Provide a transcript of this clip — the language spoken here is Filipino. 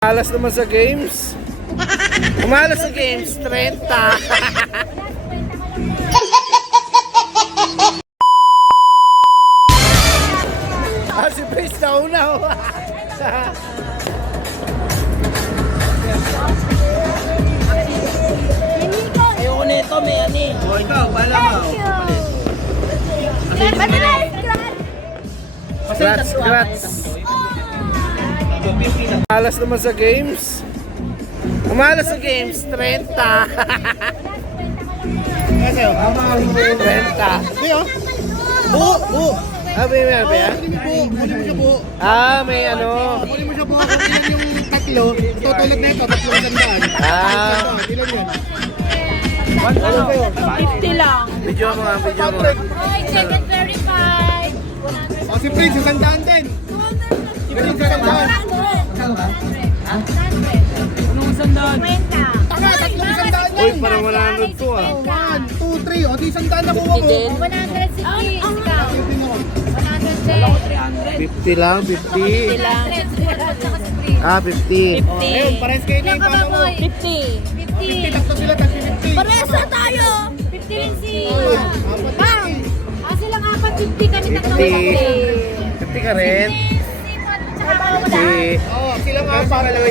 Malas naman sa games. Umalas sa games, 30. Si Prince na una. Ayoko nito, may ani. O ikaw, pala mo. Scratch. Umalas naman sa games. Umalas sa games, 30. 30. Buo. May ano ba yan? Kunin mo siya buo. May ano. Kunin mo siya buo. Kung ilan yung tatlo, tutulad na ito, 300. Ilan yun? Ano ba yun? 50 lang. Video mo nga. Oy, second verified. O si Prince, 100 din. Si Prince, 100. Anong sandaan? 50. Taka, tatlong 100 Uy, yan. parang 100 to ah. 1, 2, 3. O di 100 na kuha mo. 160. 50 lang, 50. 50 lang. 50. Ayun, pares kayo na yung pama mo. 50. 50, tatlo sila, tatlo 50. Parehas na tayo. 50 rin si... Bang! Silang apat, 50 kami tatlo. 50 ka rin. 50. Oo, sila nga para lang.